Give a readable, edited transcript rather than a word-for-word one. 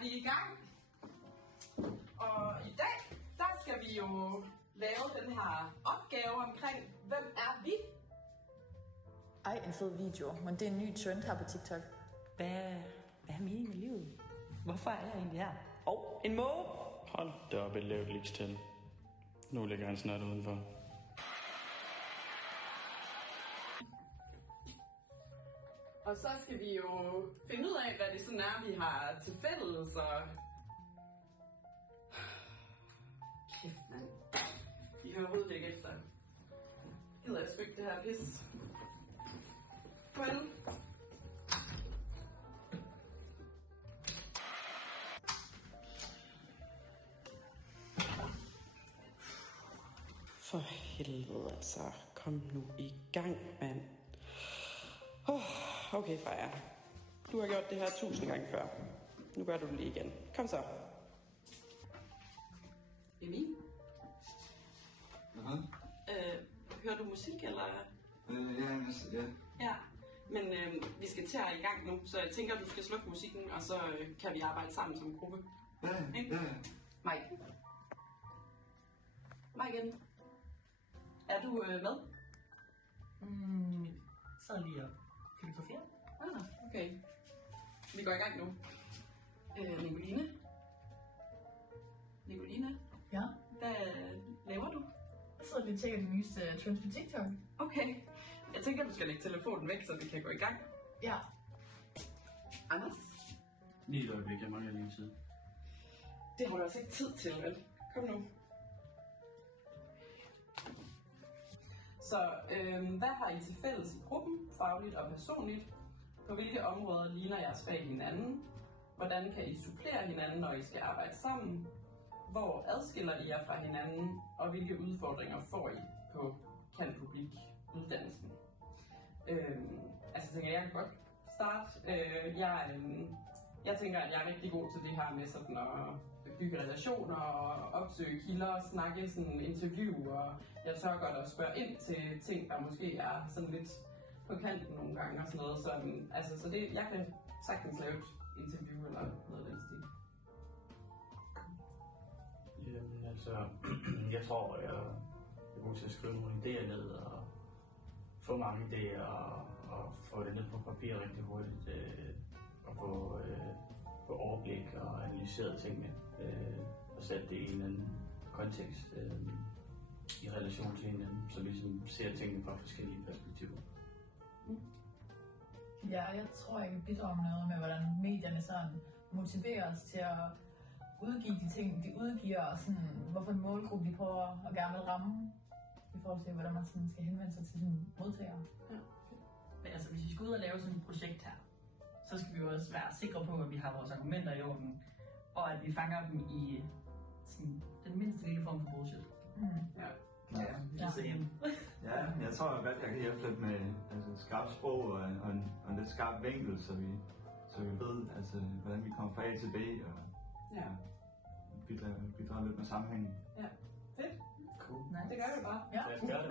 er vi i gang. Og i dag, der skal vi jo lave den her opgave omkring, hvem er vi? Ej, en fed video, men det er en ny trend her på TikTok. Hvad er meningen med livet? Hvorfor er jeg egentlig her? En måge! Hold da op et lavt ligestal. Nu ligger han snart udenfor. Og så skal vi jo finde ud af, hvad det sådan er, vi har til fælles, og... Kæft, mand. De hører overhovedet ikke efter. Gider jeg sgu ikke det her pis. Vel? For helvede altså. Kom nu i gang, mand. Okay, Freja. Du har gjort det her 1000 gange før. Nu gør du det lige igen. Kom så. Emil? Hvad? Hører du musik, eller? Ja. Ja, men vi skal til at i gang nu, så jeg tænker, du skal slukke musikken, og så kan vi arbejde sammen som gruppe. Ja. Mike? Mike, er du med? Så lige at filosofere. Okay. Vi går i gang nu. Nicoline? Ja, Hvad laver du? jeg sidder lige og tjekker de nyeste trends på TikTok. Okay. Jeg tænker, du skal lægge telefonen væk, så vi kan gå i gang. Ja. Anders? Lige et øjeblik, jeg mangler lige en tid. Det har du altså ikke tid til, vel? Kom nu. Så hvad har I til fælles i gruppen, fagligt og personligt? På hvilke områder ligner jeres fag hinanden? Hvordan kan I supplere hinanden, når I skal arbejde sammen? Hvor adskiller I jer fra hinanden? Og hvilke udfordringer får I på Kan Publik uddannelsen? Tænker jeg kan godt starte. Jeg tænker, at jeg er rigtig god til det her med sådan at bygge relationer og opsøge kilder, snakke sådan interview, og jeg tør godt at spørge ind til ting, der måske er sådan lidt på kanten nogle gange og sådan noget. Så det, jeg kan sagtens lave et interview eller noget af den stil. Jamen altså, jeg tror, jeg er god til at skrive nogle idéer ned og få mange idéer og få det ned på papir rigtig hurtigt og få overblik og analyseret tingene og sætte det i en anden kontekst i relation til hinanden, så vi ligesom ser tingene fra forskellige perspektiver. Ja, jeg tror, jeg kan bidrage med noget med, hvordan medierne sådan motiverer os til at udgive de ting, de udgiver, og sådan, hvorfor en målgruppe de prøver at gerne vil ramme, i forhold til, hvordan man sådan skal henvende sig til sine modtagere. Ja. Men altså, hvis vi skal ud og lave sådan et projekt her, så skal vi jo også være sikre på, at vi har vores argumenter i orden, og at vi fanger dem i sådan, den mindste lille form for bullshit. Ja. Ja, jeg tror godt, jeg kan hjælpe lidt med skarpt sprog og en lidt skarp vinkel, så vi ved, hvordan vi kommer fra A til B og bidrager lidt med sammenhængen. Ja. Fedt. Cool. Nice. Det gør vi bare. Ja. Lad os gøre det.